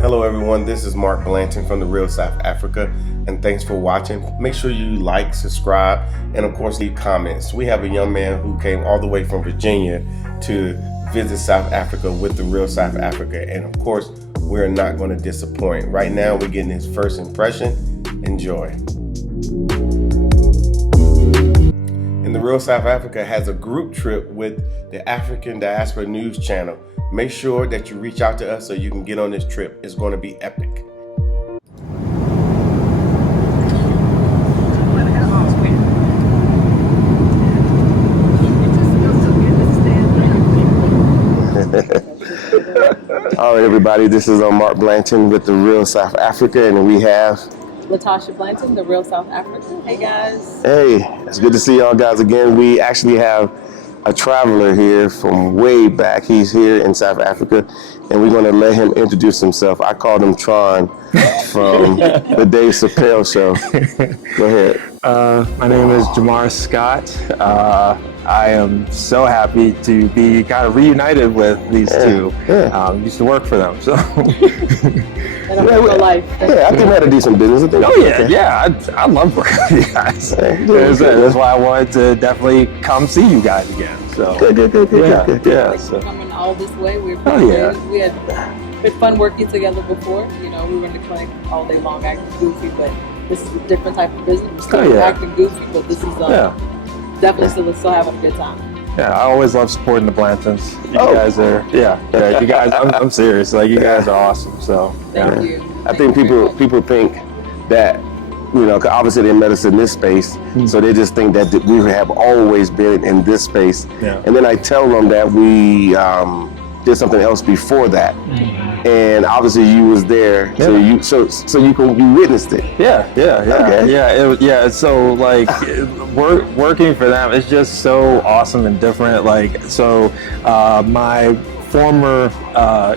Hello everyone, this is Mark Blanton from the Real South Africa, and thanks for watching. Make sure you like, subscribe, and of course leave comments. We have a young man who came all the way from Virginia to visit South Africa with the Real South Africa, and of course we're not going to disappoint. Right now we're getting his first impression. Enjoy. And the Real South Africa has a group trip with the African Diaspora News Channel. Make sure that you reach out to us so you can get on this trip. It's going to be epic. All right, everybody, this is Mark Blanton with the Real South Africa, and we have Latasha Blanton, the Real South Africa. Hey guys. Hey, it's good to see y'all guys again. We actually have a traveler here from way back. He's here in South Africa, and we're going to let him introduce himself. I called him Tron from the Dave Chappelle Show. Go ahead. My name is Jamarr Scott. I am so happy to be kind of reunited with these two. Yeah. Used to work for them, so. Life. Yeah, I think we had a decent business. I love working with you guys. That's why I wanted to definitely come see you guys again. So Good. Yeah. So. Coming all this way, we had fun working together before. You know, we were in the clinic all day long acting goofy, but this is a different type of business. We're still acting goofy, but this is definitely still having a good time. Yeah, I always love supporting the Blantons. You guys are, you guys. I'm serious. Like, you guys are awesome. So Thank you. I think people think that, you know, 'cause obviously they met us in this space, so they just think that we have always been in this space. Yeah. And then I tell them that we did something else before that, and obviously you was there, so you witnessed it. Okay. So like, working for them is just so awesome and different. Like, so my former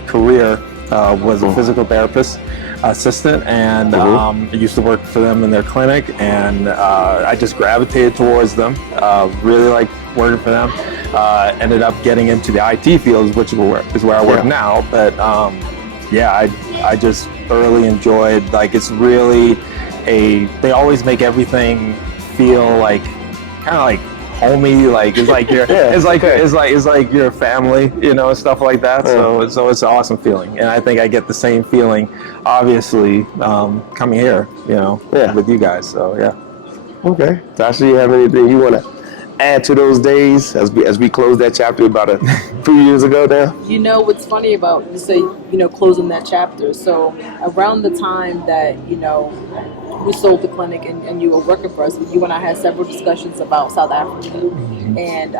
career was a physical therapist assistant, and I used to work for them in their clinic, and I just gravitated towards them. Really like working for them. Ended up getting into the IT field, which is where I work now. But I just thoroughly enjoyed. Like, it's really they always make everything feel like kind of like homey. Like, it's like you're it's like your family, you know, stuff like that. So it's an awesome feeling, and I think I get the same feeling, obviously, coming here, you know, with you guys. So Okay, Tasha, you have anything you want to add to those days as we close that chapter about a few years ago now? You know what's funny about you say, you know, closing that chapter. So around the time that, you know, we sold the clinic and you were working for us, you and I had several discussions about South Africa, and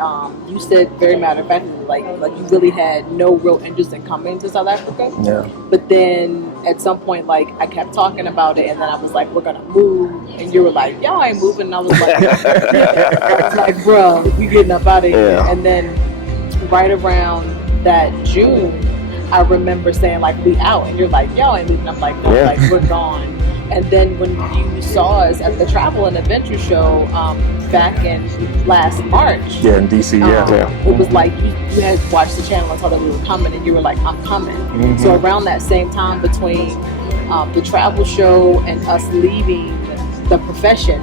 you said very matter of fact, like you really had no real interest in coming to South Africa. Yeah. But then at some point, like, I kept talking about it, and then I was like, we're gonna move, and you were like, y'all ain't moving, and I was like, I was like, bro, we getting up out of here. And then right around that June, I remember saying, like, we out, and you're like, y'all ain't leaving. I'm like, no, like, we're gone. And then when you saw us at the Travel and Adventure Show back in last March, in DC, it was like you had watched the channel and saw that we were coming, and you were like, I'm coming. So around that same time between the travel show and us leaving the profession,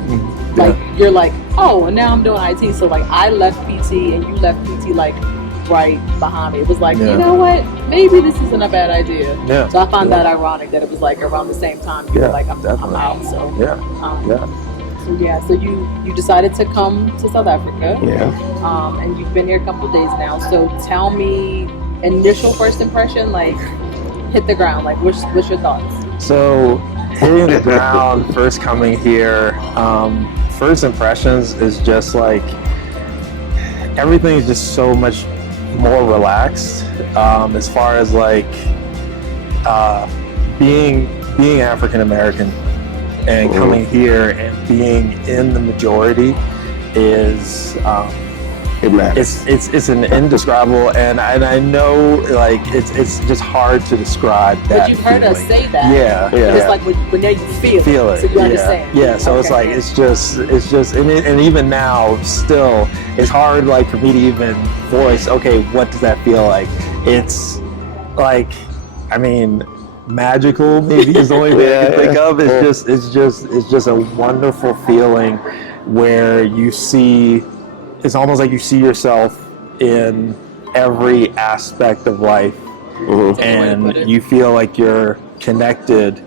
like, you're like, oh, and now I'm doing IT. So like, I left PT and you left PT like right behind me. It was like, you know what? Maybe this isn't a bad idea. Yeah. So I found that ironic that it was like around the same time you were like, I'm out. So So you decided to come to South Africa. And you've been here a couple of days now. So tell me, initial first impression, like, hit the ground. Like, what's your thoughts? So hitting the ground, first coming here, first impressions is just like, everything is just so much more relaxed, as far as like being African American and coming here and being in the majority is It matters. It's an indescribable, and I know, like, it's just hard to describe that. But you've heard us say that. Yeah. It's like when you feel it. So you understand. Yeah. So it's like it's just, and even now, still, it's hard, like, for me to even voice. Okay, what does that feel like? It's like, I mean, magical, maybe is the only thing I can think of. It's just a wonderful feeling where you see, it's almost like you see yourself in every aspect of life, and you feel like you're connected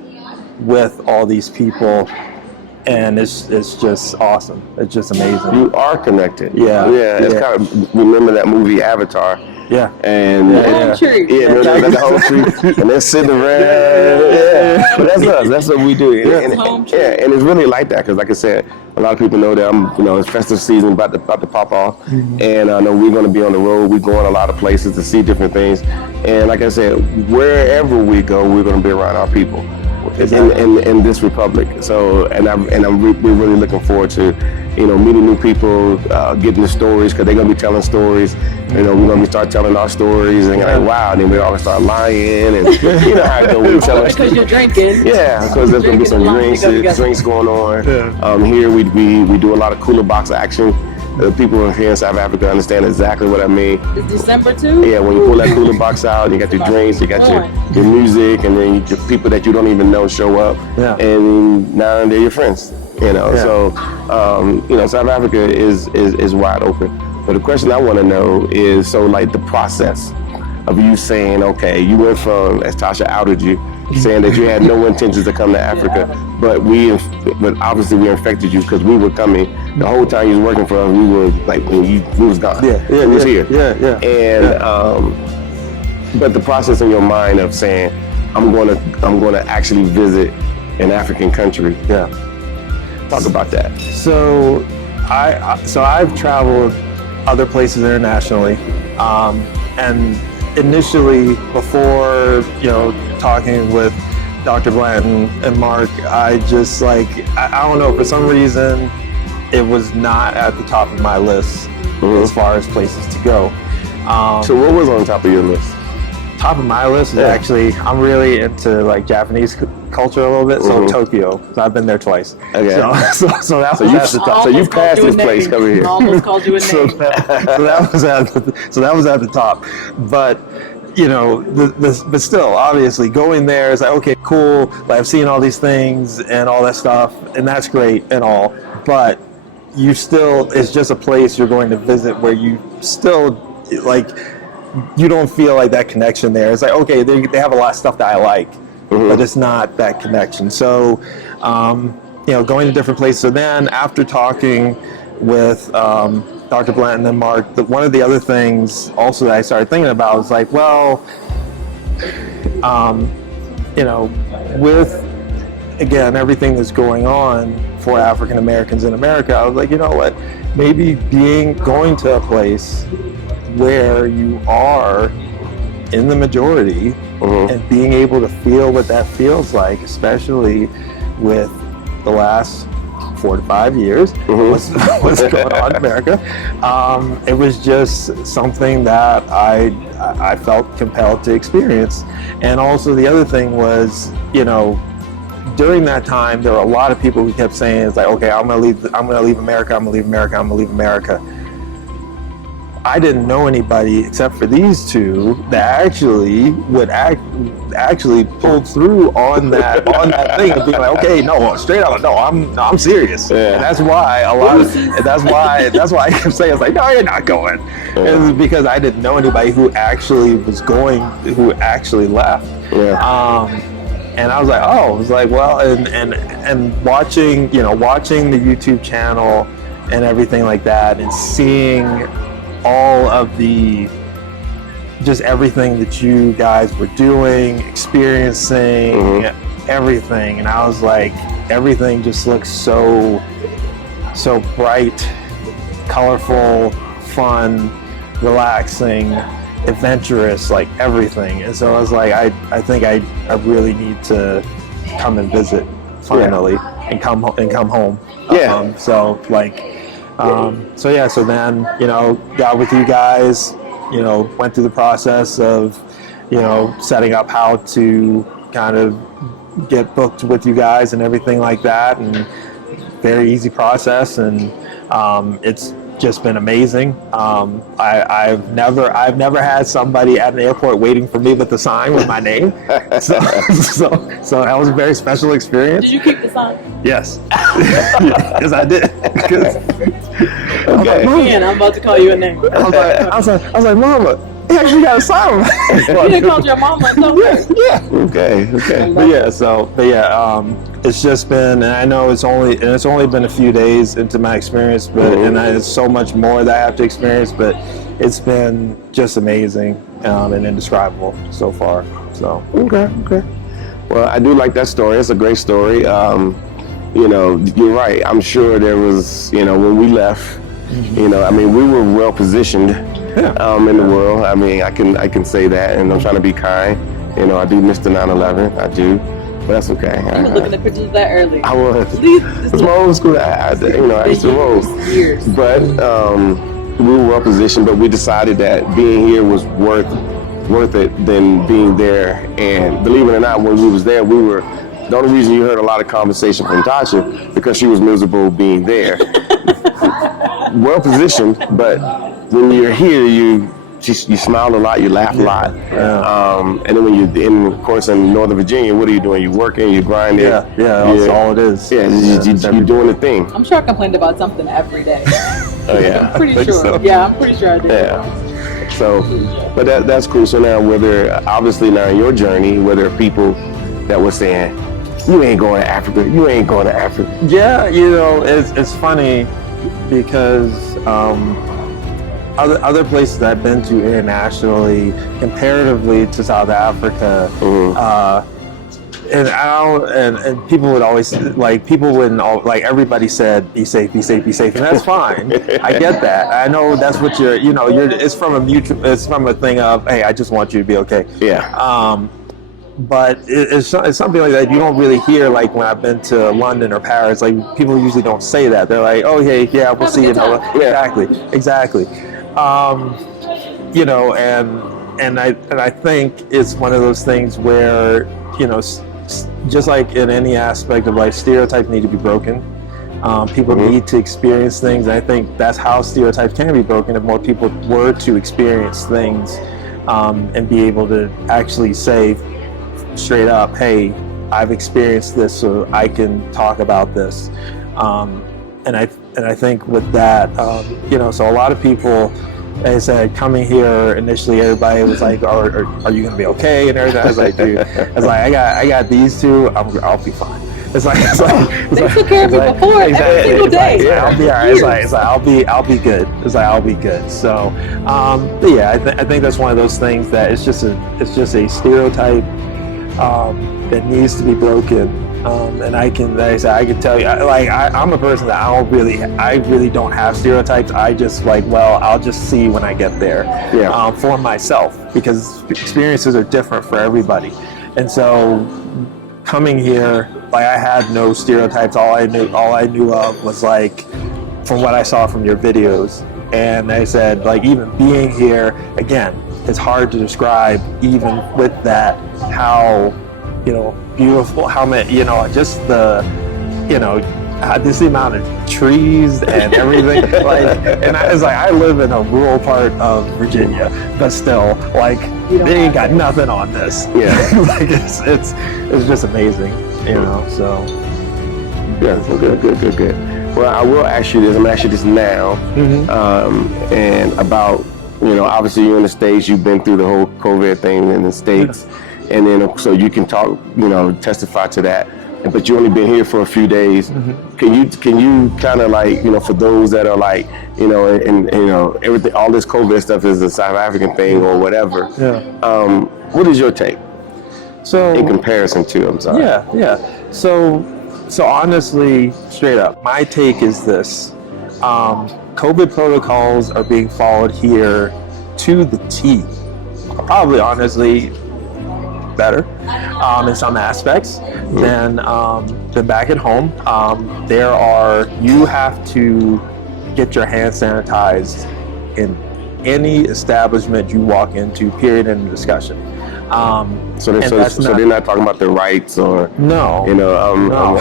with all these people, and it's just awesome. It's just amazing. You are connected. Yeah. It's kind of, remember that movie Avatar? Yeah. And Palm tree. that's the whole tree, and they're sitting around. But that's us. That's what we do. And it's really like that, because, like I said, a lot of people know that it's festive season about to pop off, and I know we're going to be on the road. We're going a lot of places to see different things, and like I said, wherever we go, we're going to be around our people in this republic. So, we're really looking forward to, meeting new people, getting the stories, because they're going to be telling stories. We're going to start telling our stories, and like, wow, and then we all start lying, and you know how it goes. We tell Because you're drinking. Yeah, because there's going to be some drinks going on. Yeah. Here we do a lot of cooler box action. People here in South Africa understand exactly what I mean. It's December too? Yeah, when you pull that cooler box out, you got your drinks, you got your music, and then your people that you don't even know show up, and now they're your friends. So South Africa is wide open. But the question I want to know is, so like the process of you saying, okay, you went from, as Tasha outed you, saying that you had no intentions to come to Africa, but obviously we infected you because we were coming. The whole time you was working for us, we were like, we was gone. We was here. And but the process in your mind of saying, I'm gonna actually visit an African country. Talk about that. So I've traveled other places internationally, and initially, before talking with Dr. Blanton and Mark, I just I don't know, for some reason it was not at the top of my list as far as places to go. So what was on top of your list? Top of my list is actually, I'm really into Japanese culture a little bit, so Tokyo. So I've been there twice. Okay. So that was at the top. So you passed this place coming here. Almost called you a name. So that was at the top. But but still, obviously, going there is like, okay, cool. I've seen all these things and all that stuff, and that's great and all. But it's just a place you're going to visit where you still you don't feel like that connection there. It's like, okay, they have a lot of stuff that I like, but it's not that connection. So, going to different places. So then, after talking with Dr. Blanton and Mark, one of the other things also that I started thinking about was like, well, with, again, everything that's going on for African Americans in America, I was like, you know what, maybe going to a place where you are in the majority and being able to feel what that feels like, especially with the last 4 to 5 years, what's going on in America. It was just something that I felt compelled to experience. And also the other thing was, during that time, there were a lot of people who kept saying, it's like, okay, I'm gonna leave America, I'm gonna leave America. I didn't know anybody except for these two that actually pulled through on that thing of being like, okay, no, straight up, no, I'm serious. And that's why that's why I kept saying, it's like, no, you're not going. And it was because I didn't know anybody who actually left. And I was like, well, and watching the YouTube channel and everything like that, and seeing all of just everything that you guys were doing, experiencing, everything. And I was like, everything just looks so bright, colorful, fun, relaxing, adventurous, like everything. And so I was like, I think I really need to come and visit finally and come home. So then, got with you guys, went through the process of, setting up how to kind of get booked with you guys and everything like that, and very easy process. And it's just been amazing. I've never had somebody at an airport waiting for me with the sign with my name. So that was a very special experience. Did you keep the sign? Yes. Yes, I did. Man, I'm about to call you a name. I was like, Mama, he actually got a sign. You didn't call your mama. Yeah. Okay. It's just been, and I know it's only been a few days into my experience, but and it's so much more that I have to experience, but it's been just amazing and indescribable so far. So Okay. Well, I do like that story. It's a great story. You're right. I'm sure there was, when we left, we were well positioned in the world. I can say that, and I'm trying to be kind. I do miss the 9/11. I do, but that's okay. You were looking at pictures that early. I was. It's my old school. I used to roll. But we were well positioned. But we decided that being here was worth it than being there. And believe it or not, when we was there, the only reason you heard a lot of conversation from Tasha because she was miserable being there. Well positioned, but when you're here, you smile a lot, you laugh a lot. And then when you're of course, in Northern Virginia, what are you doing? You're working, you're grinding. Yeah, that's all it is. Yeah, you're doing the thing. I'm sure I complained about something every day. Oh yeah, I'm pretty sure. So. Yeah, I'm pretty sure I did. Yeah. So, but that's cool. So now, obviously now in your journey, whether people that were saying, you ain't going to Africa. Yeah, it's funny because other places I've been to internationally, comparatively to South Africa, and people would always everybody said be safe, and that's fine. I get that. I know that's what it's from a thing of, hey, I just want you to be okay. Yeah. But it's something like that you don't really hear, like when I've been to London or Paris. Like people usually don't say that. They're like, oh hey, yeah, we'll see you. Exactly. And I think it's one of those things where just like in any aspect of life, stereotypes need to be broken. People need to experience things, and I think that's how stereotypes can be broken if more people were to experience things and be able to actually say straight up, hey, I've experienced this, so I can talk about this. And I think with that, so a lot of people, like I said, coming here initially, everybody was like, "Are you gonna be okay?" and everything. I was like, "Dude, I got these two. I'll be fine." It's like they took care of me before every single day. Yeah, I'll be all right. It's like I'll be good. It's like I'll be good. So, but yeah, I think that's one of those things that it's just a stereotype that needs to be broken. And I can tell you, I'm a person that I really don't have stereotypes. I just I'll just see when I get there for myself, because experiences are different for everybody. And so coming here, I had no stereotypes. All I knew of was from what I saw from your videos. And I said, even being here, again, it's hard to describe, even with that, how beautiful, how many, just this amount of trees and everything. And I was I live in a rural part of Virginia, but still, they ain't got nothing on this. Yeah. It's just amazing, so. Yeah, good. Well, I will ask you this. I'm going to ask you this now. And about, obviously you're in the States, you've been through the whole COVID thing in the States. Yeah. And then, so you can talk, testify to that. But you only been here for a few days. Can you kind of for those that are everything, all this COVID stuff is a South African thing or whatever. Yeah. What is your take? So in comparison to, I'm sorry. Yeah. So honestly, straight up, my take is this: COVID protocols are being followed here to the T. Probably, honestly, better in some aspects than back at home. You have to get your hands sanitized in any establishment you walk into, period, in the discussion. So they're not talking about their rights or no. No.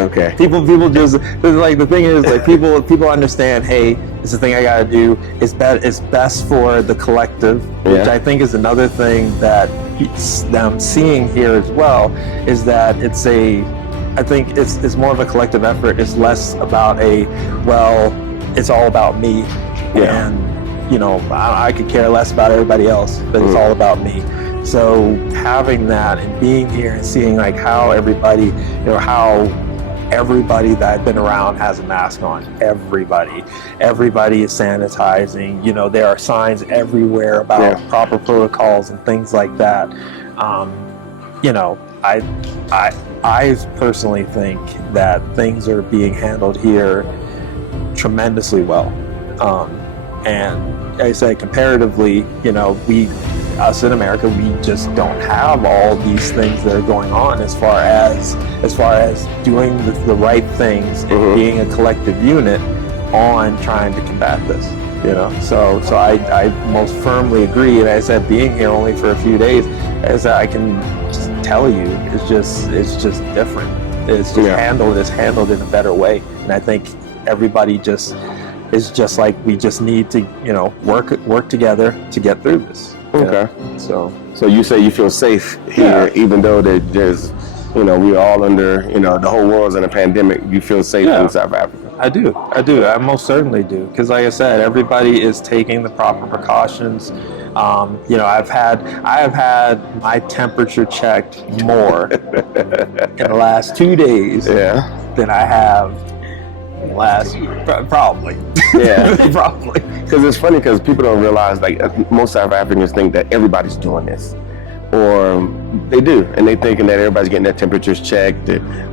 Okay. People just like the thing is like people understand. Hey, it's the thing I gotta do. It's best for the collective, which I think is another thing that I'm seeing here as well. Is that I think it's more of a collective effort. It's less about it's all about me, and I could care less about everybody else, but it's all about me. So having that and being here and seeing like how everybody that I've been around has a mask on. Everybody is sanitizing. There are signs everywhere about proper protocols and things like that. I personally think that things are being handled here tremendously well. And like I said, comparatively, us in America, we just don't have all these things that are going on as far as doing the right things and being a collective unit on trying to combat this. So I most firmly agree. And as I said, being here only for a few days, as I can just tell you, it's just different. It's just handled in a better way. And I think everybody it's just like we just need to, work together to get through this. Okay. So you say you feel safe here, even though there's, we're all under, the whole world's in a pandemic. You feel safe in South Africa? I do. I most certainly do. Because like I said, everybody is taking the proper precautions. I have had my temperature checked more in the last 2 days than I have last probably. Probably. Because it's funny because people don't realize, like, most South Africans think that everybody's doing this, or they do, and they thinking that everybody's getting their temperatures checked,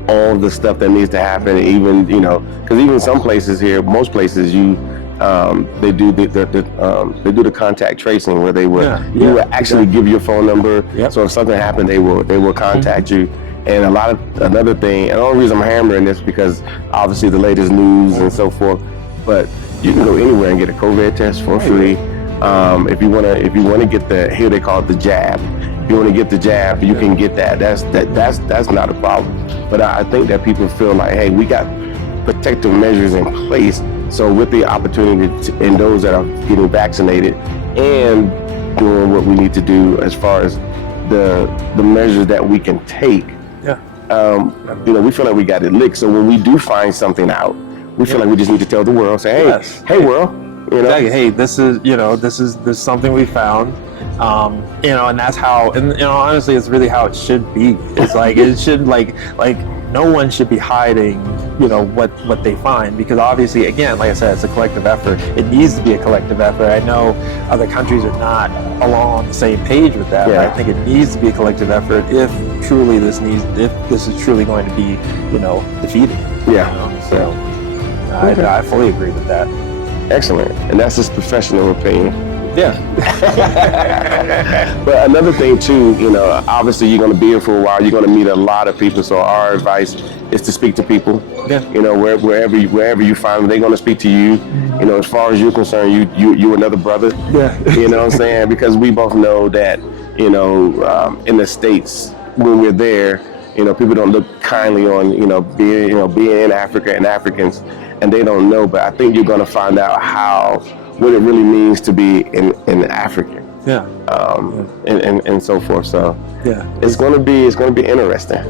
all the stuff that needs to happen. Even because even some places here, most places they do the contact tracing where you will actually give your phone number. So if something happened, they will contact you. And another thing, and the only reason I'm hammering this because obviously the latest news and so forth, but you can go anywhere and get a COVID test for free. If you want to get here they call it the jab. If you want to get the jab, you can get that. That's not a problem. But I think that people feel like, hey, we got protective measures in place. So with the opportunity and those that are getting vaccinated and doing what we need to do as far as the measures that we can take. We feel like we got it licked. So when we do find something out, we feel like we just need to tell the world, say, hey world, hey, this is something we found, and that's how, and honestly, it's really how it should be. It's like it should like no one should be hiding, what they find, because obviously, again, like I said, it's a collective effort. It needs to be a collective effort. I know other countries are not along on the same page with that, but I think it needs to be a collective effort if this is truly going to be, defeated. So I fully agree with that. Excellent. And that's his professional opinion. Yeah. But another thing too, obviously you're going to be here for a while. You're going to meet a lot of people. So our advice is to speak to people. Yeah. Wherever you find them, they're going to speak to you. As far as you're concerned, you another brother. Yeah. You know what I'm saying? Because we both know that, in the States, when we're there, people don't look kindly on, being in Africa and Africans, and they don't know. But I think you're going to find out what it really means to be an African. Yeah. And so forth. So it's going to be interesting.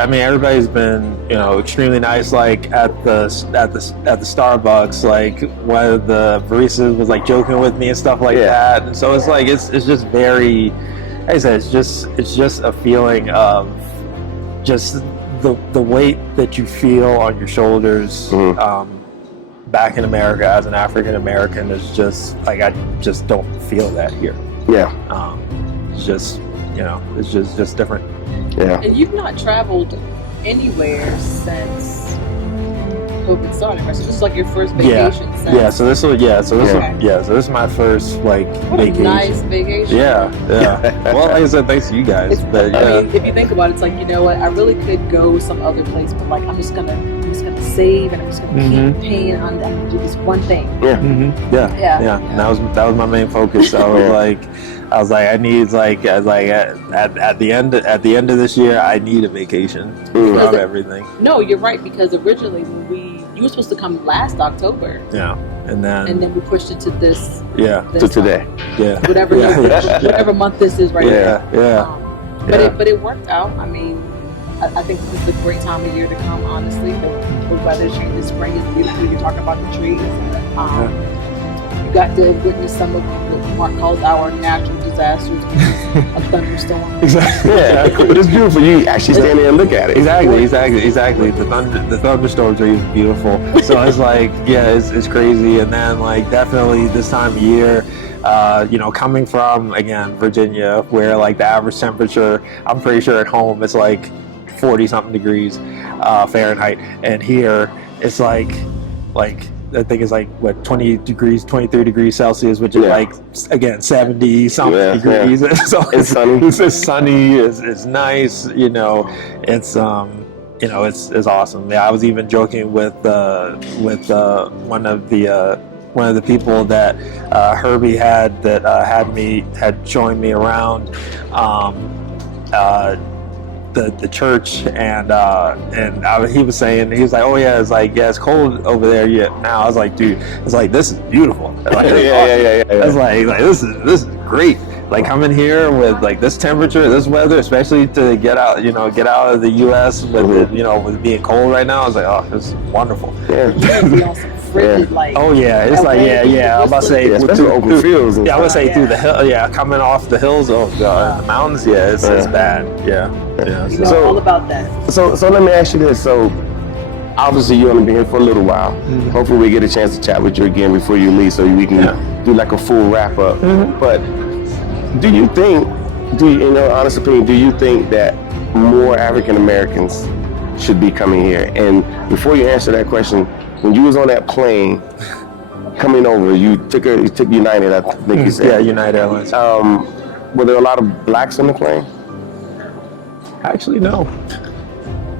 I mean, everybody's been, extremely nice. Like at the Starbucks, like one of the baristas was like joking with me and stuff like that. And so it's like it's just very, like I said, it's just a feeling of just the weight that you feel on your shoulders. Back in America as an African American is just like I just don't feel that here. It's just it's just different. And you've not traveled anywhere since COVID started, right? So this is like your first vacation since. So this is my first vacation. A nice vacation. Well, like I said, thanks to you guys. But I mean, if you think about it, it's like, I really could go some other place, but I'm just gonna save, and I'm just gonna keep paying on that. Do this one thing. And that was my main focus. So I was like, I was like, at the end of this year, I need a vacation from everything. No, you're right, because originally when you were supposed to come last October. Yeah, and then we pushed it to this. Yeah, this to today. Yeah, whatever month this is right now. But it worked out. I mean, I think this is a great time of year to come. Honestly, the weather changes. Spring is beautiful. You're talking about the trees. You got to witness some of what Mark calls our natural disasters, a thunderstorm. Exactly. Yeah, it's beautiful. You actually stand there and look at it. Exactly. The thunderstorms are even beautiful. So it's like, it's crazy. And then like definitely this time of year, coming from, again, Virginia, where like the average temperature, I'm pretty sure at home it's like 40 something degrees Fahrenheit, and here it's like I think it's like 23 degrees Celsius, which is like, again, 70 something degrees. So it's sunny. It's sunny. It's nice. It's it's awesome. Yeah, I was even joking with one of the people that Herbie had showing me around the church, and he was saying, he was like, oh yeah, it's cold over there now. I was like, dude, it's like, this is beautiful. Like, I was like this is great. Like coming here with like this temperature, this weather, especially to get out of the U.S. with with being cold right now. I was like, oh, this is wonderful. Oh yeah, it's like I'm about to say especially open fields. Yeah, I would say through the hill. Yeah, coming off the hills. Oh god, the mountains. Yeah, it's bad. Yeah. So all about that. So let me ask you this. So obviously you're gonna be here for a little while. Mm-hmm. Hopefully we get a chance to chat with you again before you leave, so we can do like a full wrap up. Mm-hmm. But do you think, honest opinion, do you think that more African Americans should be coming here? And before you answer that question, when you was on that plane coming over, you took United, I think you said. Yeah, United Airlines. Were there a lot of blacks on the plane? Actually, no.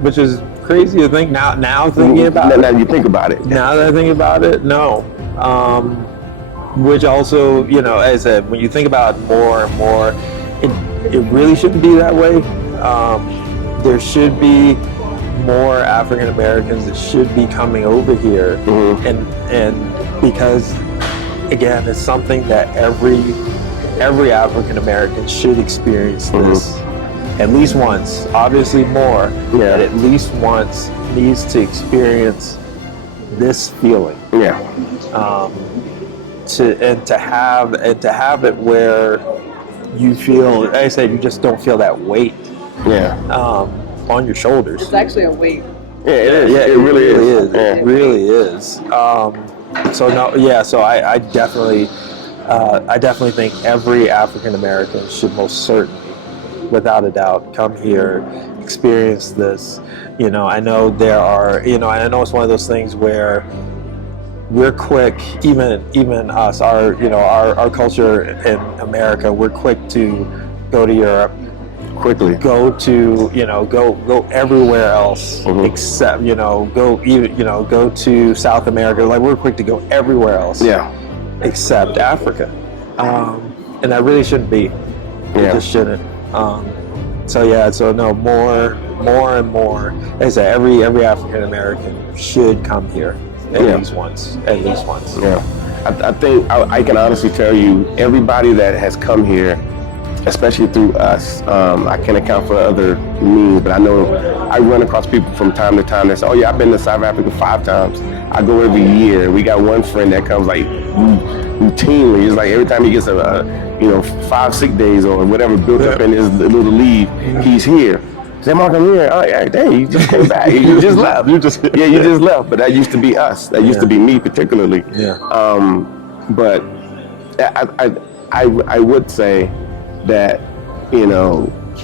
Which is crazy to think now thinking about it. Now you think about it. Now that I think about it, no. Which also, as I said, when you think about it more and more, it really shouldn't be that way. There should be more African Americans that should be coming over here, and because, again, it's something that every African American should experience this at least once. Obviously more, but at least once needs to experience this feeling. To have it where you feel, like I said, you just don't feel that weight. On your shoulders. It's actually a weight. Yeah, it is. Yeah, it really is. It really is. So I definitely think every African American should most certainly, without a doubt, come here, experience this. I know there are, I know it's one of those things where we're quick, even us, our culture in America, we're quick to go to Europe, quickly go to go everywhere else except go to South America. Like, we're quick to go everywhere else except Africa, and that really shouldn't be. It just shouldn't. So no, more and more. Like I said, every African American should come here at least once. I think I can honestly tell you, everybody that has come here, especially through us, I can't account for other means, but I know I run across people from time to time that say, oh yeah, I've been to South Africa 5 times. I go every year. We got one friend that comes like routinely. It's like every time he gets 5 sick days or whatever built up in his little leave, he's here. Say, Mark, I'm here. Oh yeah, dang, you just came back. You just left. You just left. But that used to be us. That used to be me particularly. But I would say that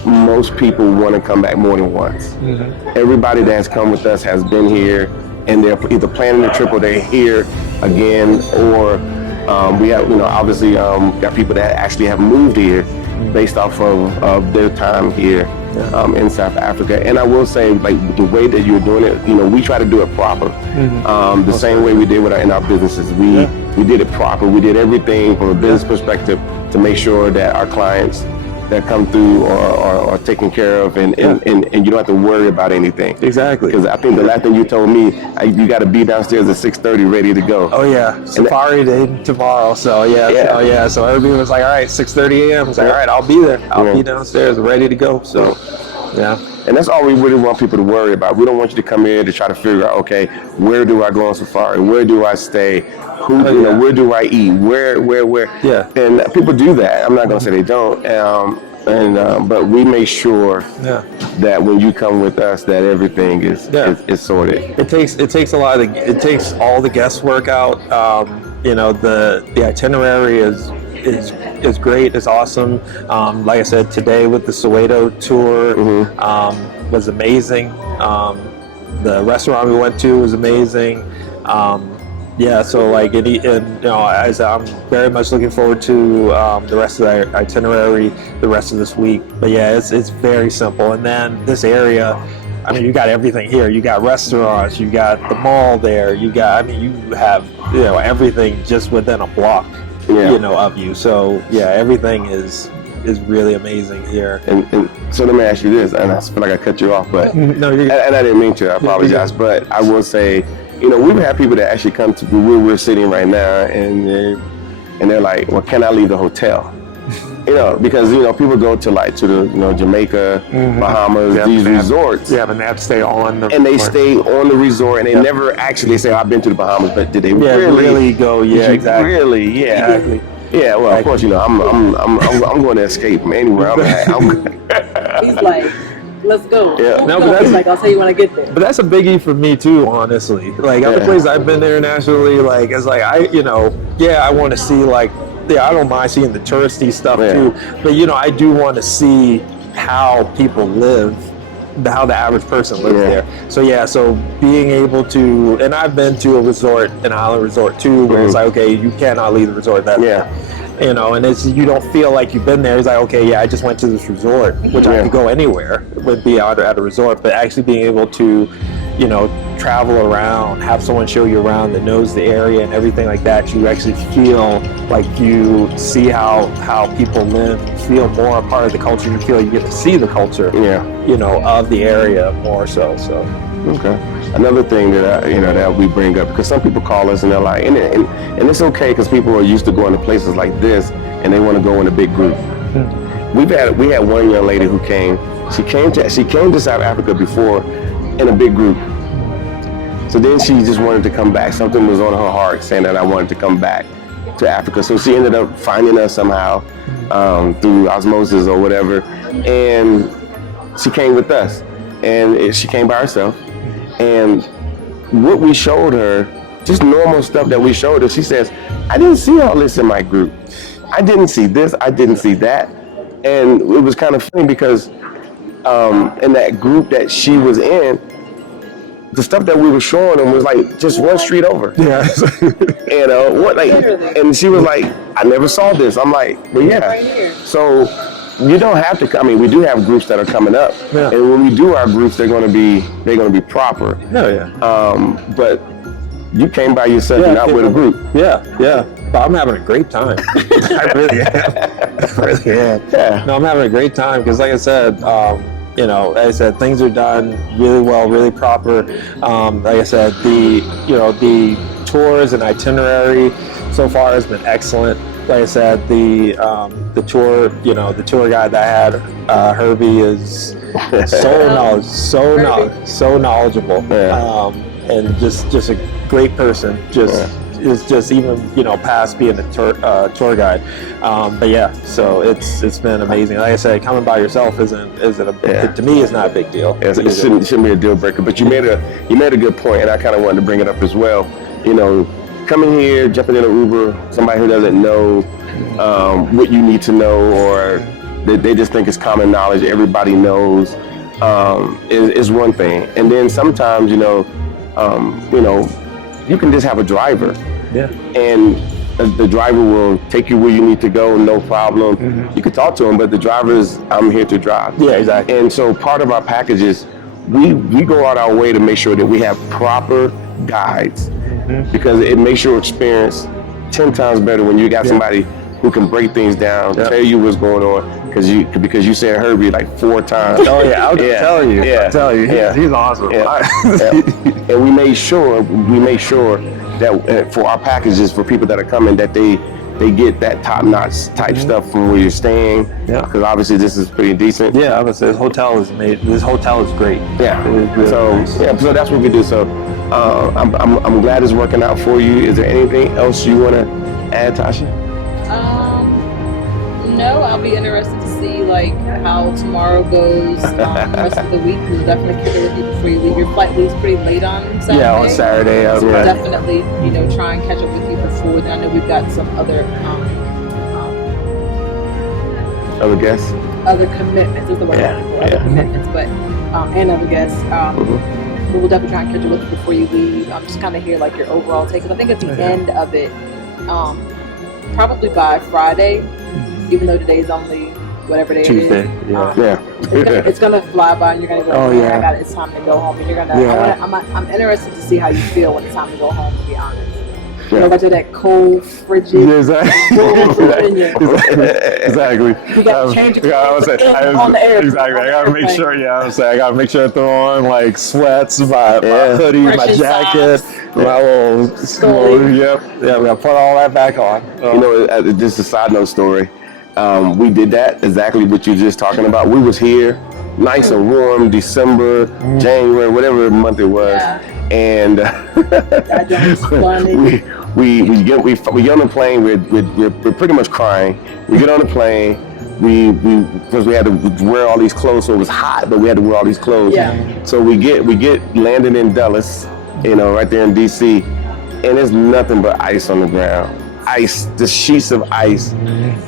most people want to come back more than once. Everybody that has come with us has been here, and they're either planning the trip or they're here again, or we have obviously got people that actually have moved here based off of their time here in South Africa. And I will say, like, the way that you're doing it, we try to do it proper. The same way we did in our businesses. We did it proper. We did everything from a business perspective to make sure that our clients that come through are taken care of, and you don't have to worry about anything. Exactly. Because I think the last thing you told me, you got to be downstairs at 6:30 ready to go. Oh yeah, safari day tomorrow. So so everybody was like, all right, 6:30 a.m. I was like, all right, I'll be there. I'll be downstairs ready to go. So yeah. And that's all we really want people to worry about. We don't want you to come in to try to figure out, okay, where do I go on safari? Where do I stay? Where do I eat? Where? Yeah. And people do that. I'm not going to say they don't. But we make sure that when you come with us, that everything is sorted. It takes a lot of it takes all the guesswork out. The itinerary is great. It's awesome. Like I said, today with the Soweto tour was amazing. The restaurant we went to was amazing. So as I'm very much looking forward to the rest of the itinerary, the rest of this week. But yeah, it's very simple. And then this area, I mean, you got everything here. You got restaurants, you got the mall there, you have everything just within a block, of you. So yeah, everything is really amazing here. And so let me ask you this, and I feel like I cut you off, but no, you're good. And I didn't mean to. I apologize, but I will say, we've had people that actually come to where we're sitting right now, and they're like, well, can I leave the hotel? Because people go to the Jamaica, Bahamas, these resorts. Yeah, and they have to stay on the and they stay on the resort, and they never actually say, I've been to the Bahamas, but did they really go? Yeah, exactly. Really, yeah. Exactly. Yeah, well, of course, I'm going to escape from anywhere I'm at. He's like, let's go. Yeah. No, but that's like, I'll tell you when I get there. But that's a biggie for me too, honestly. Like other places I've been there internationally, like it's like I want to see I don't mind seeing the touristy stuff too, but I do want to see how people live, how the average person lives there. So being able to, and I've been to an island resort too, where it's like, okay, you cannot leave the resort. And it's, you don't feel like you've been there. It's like, okay, I just went to this resort, which I could go anywhere, would be out at a resort, but actually being able to, travel around, have someone show you around that knows the area and everything like that, you actually feel like you see how people live, feel more a part of the culture, you feel you get to see the culture, of the area more so. Okay. Another thing that that we bring up, because some people call us and they're like, and it's okay because people are used to going to places like this and they want to go in a big group. We had one young lady who came. She came to South Africa before in a big group. So then she just wanted to come back. Something was on her heart saying that I wanted to come back to Africa. So she ended up finding us somehow through osmosis or whatever, and she came with us. And she came by herself. And what we showed her, just normal stuff that we showed her, she says, I didn't see all this in my group. I didn't see this, I didn't see that. And it was kind of funny because in that group that she was in, the stuff that we were showing them was like just one street over. Yeah. And she was like, I never saw this. I'm like, well, yeah. Right here. So you don't have to. I mean, we do have groups that are coming up, and when we do our groups, they're going to be proper. No, yeah. But you came by yourself, and not with a group. Yeah. But I'm having a great time. I really am. Yeah. No, I'm having a great time because, like I said, things are done really well, really proper. Like I said, the tours and itinerary so far has been excellent. Like I said, the tour guide that I had, Herbie, is so knowledgeable, and just a great person. Is just even past being a tour guide, so it's been amazing. Like I said, coming by yourself to me is not a big deal. It shouldn't be a deal breaker. But you made a good point, and I kind of wanted to bring it up as well. Coming here, jumping in an Uber, somebody who doesn't know what you need to know, or they just think it's common knowledge, everybody knows, is one thing. And then sometimes you can just have a driver. Yeah. And the driver will take you where you need to go, no problem. Mm-hmm. You can talk to him, but the driver is, I'm here to drive. Yeah, exactly. And so part of our packages, we go out our way to make sure that we have proper guides, because it makes your experience 10 times better when you got somebody who can break things down, tell you what's going on, because you said Herbie like 4 times. Oh yeah, I'll tell you. Yeah, I'll tell you. yeah. He's awesome. Yeah. And we made sure that for our packages, for people that are coming, that they get that top-notch type stuff from where you're staying. Yeah. Because obviously this is pretty decent. Yeah, I would say this hotel is great. Yeah. Really nice. So that's what we do. So I'm glad it's working out for you. Is there anything else you want to add, Tasha? No, I'll be interested to see like how tomorrow goes. The rest of the week, we'll definitely catch up with you before you leave. Your flight leaves pretty late on Saturday. Yeah, on Saturday. So we'll definitely, try and catch up with you before then. I know we've got some other guests, other commitments. Is the word I'm looking for. Other commitments, but and other guests. But we'll definitely try and catch up with you before you leave. Just kind of hear like your overall take. I think at the end of it, probably by Friday. Even though today's only whatever day Tuesday, it is, it's gonna fly by, and you're gonna be like, it's time to go home. And you're gonna, I'm interested to see how you feel when it's time to go home. To be honest, back to that cold, frigid. Exactly. You got to change your clothes on the air. Exactly. I gotta make sure. Yeah, I gotta make sure I throw on like sweats, my hoodie, my jacket, my little school. Yep. Yeah, we gotta put all that back on. Just a side note story. We did that exactly what you're just talking about. We was here, nice and warm, December, January, whatever month it was, and we get on the plane. We're pretty much crying. We get on the plane. Because we had to wear all these clothes, so it was hot, but we had to wear all these clothes. Yeah. So we get landed in Dulles, right there in DC, and there's nothing but ice on the ground. Ice, the sheets of ice.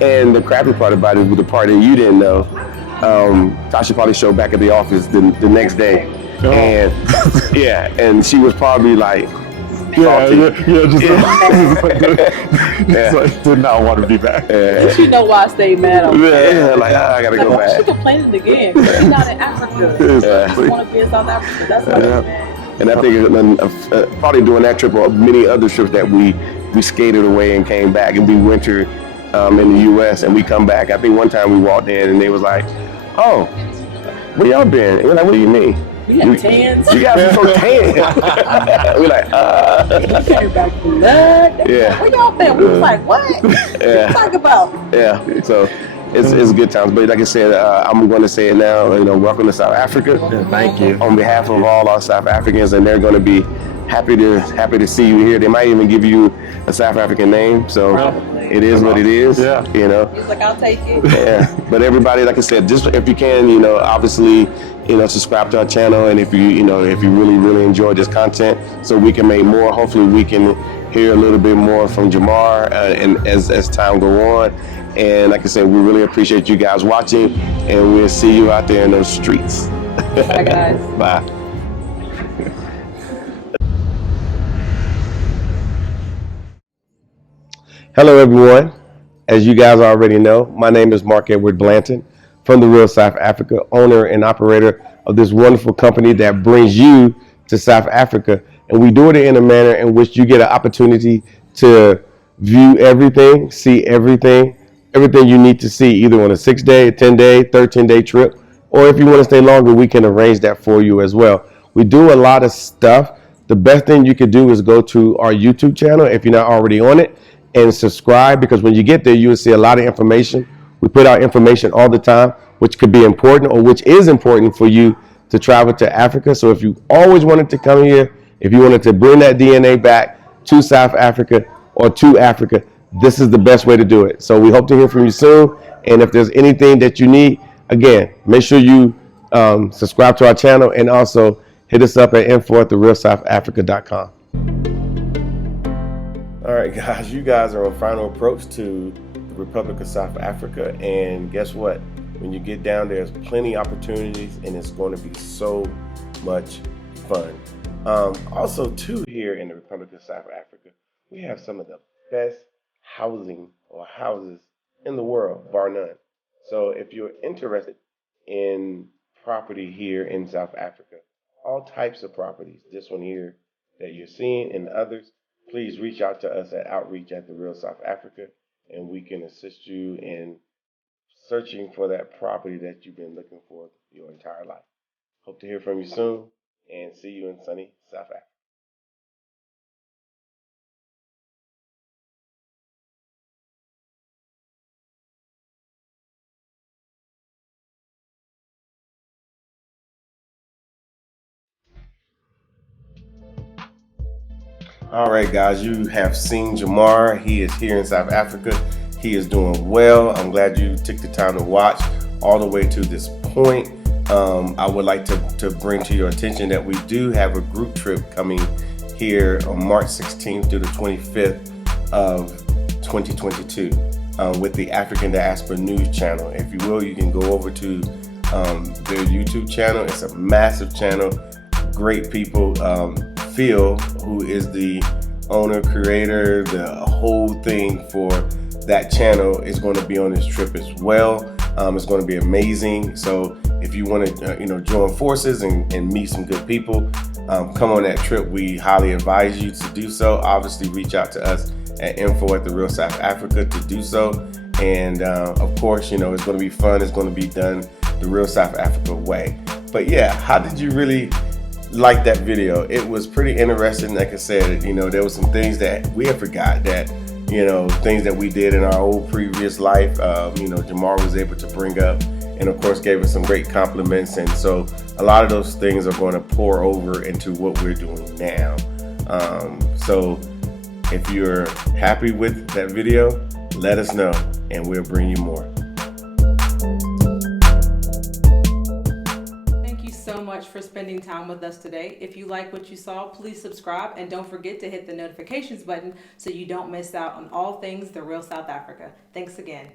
And the crappy part about it, the part that you didn't know, Tasha probably showed back at the office the next day. And and she was probably like, did not want to be back. She know why I stayed mad on I gotta go back. She complaining again. She's not in Africa. She just want to be in South Africa. That's why she's mad. And I think probably doing that trip or many other trips that we skated away and came back, and we wintered in the U.S. and we come back. I think one time we walked in and they was like, "Oh, where y'all been?" And we're like, "What do you mean?" We got tans. You guys are so tan. We're like, We came back blood. Yeah. Where y'all been? We was like, what? What you talk about? Yeah. So it's good times. But like I said, I'm going to say it now. Welcome to South Africa. Thank you. On behalf of all our South Africans, and they're going to be happy to see you here. They might even give you a South African name. So it is what it is. Yeah. He's like, I'll take it. Yeah. But everybody, like I said, just if you can, obviously, subscribe to our channel, and if you really enjoy this content, so we can make more. Hopefully, we can hear a little bit more from Jamarr, and as time go on. And like I said, we really appreciate you guys watching, and we'll see you out there in those streets. Bye, guys. Bye. Hello, everyone. As you guys already know, my name is Mark Edward Blanton from the Real South Africa, owner and operator of this wonderful company that brings you to South Africa. And we do it in a manner in which you get an opportunity to view everything, see everything you need to see, either on a 6-day, 10-day, 13-day trip, or if you want to stay longer, we can arrange that for you as well. We do a lot of stuff. The best thing you could do is go to our YouTube channel if you're not already on it, and subscribe, because when you get there, you will see a lot of information. We put out information all the time, which could be important, or which is important for you to travel to Africa. So if you always wanted to come here, if you wanted to bring that DNA back to South Africa or to Africa, this is the best way to do it. So we hope to hear from you soon. And if there's anything that you need, again, make sure you subscribe to our channel, and also hit us up at info@therealsouthafrica.com. All right, guys, you guys are on final approach to the Republic of South Africa, and guess what? When you get down there, there's plenty of opportunities, and it's going to be so much fun. Also, too, here in the Republic of South Africa, we have some of the best housing or houses in the world, bar none. So if you're interested in property here in South Africa, all types of properties, this one here that you're seeing and others, please reach out to us at outreach@therealsouthafrica, and we can assist you in searching for that property that you've been looking for your entire life. Hope to hear from you soon, and see you in sunny South Africa. All right, guys, you have seen Jamarr. He is here in South Africa. He is doing well. I'm glad you took the time to watch all the way to this point. I would like to bring to your attention that we do have a group trip coming here on March 16th through the 25th of 2022 with the African Diaspora News Channel. If you will, you can go over to their YouTube channel. It's a massive channel, great people. Phil, who is the owner, creator, the whole thing for that channel, is going to be on this trip as well. It's going to be amazing. So if you want to, join forces and meet some good people, come on that trip. We highly advise you to do so. Obviously, reach out to us at info@the Real South Africa to do so. And of course, it's going to be fun. It's going to be done the Real South Africa way. But yeah, how did you really like that video? It was pretty interesting. Like I said, there were some things that we had forgot, that things that we did in our old previous life. Jamarr was able to bring up, and of course gave us some great compliments, and so a lot of those things are going to pour over into what we're doing now. So if you're happy with that video, let us know and we'll bring you more. So much for spending time with us today. If you like what you saw, please subscribe, and don't forget to hit the notifications button so you don't miss out on all things The Real South Africa. Thanks again.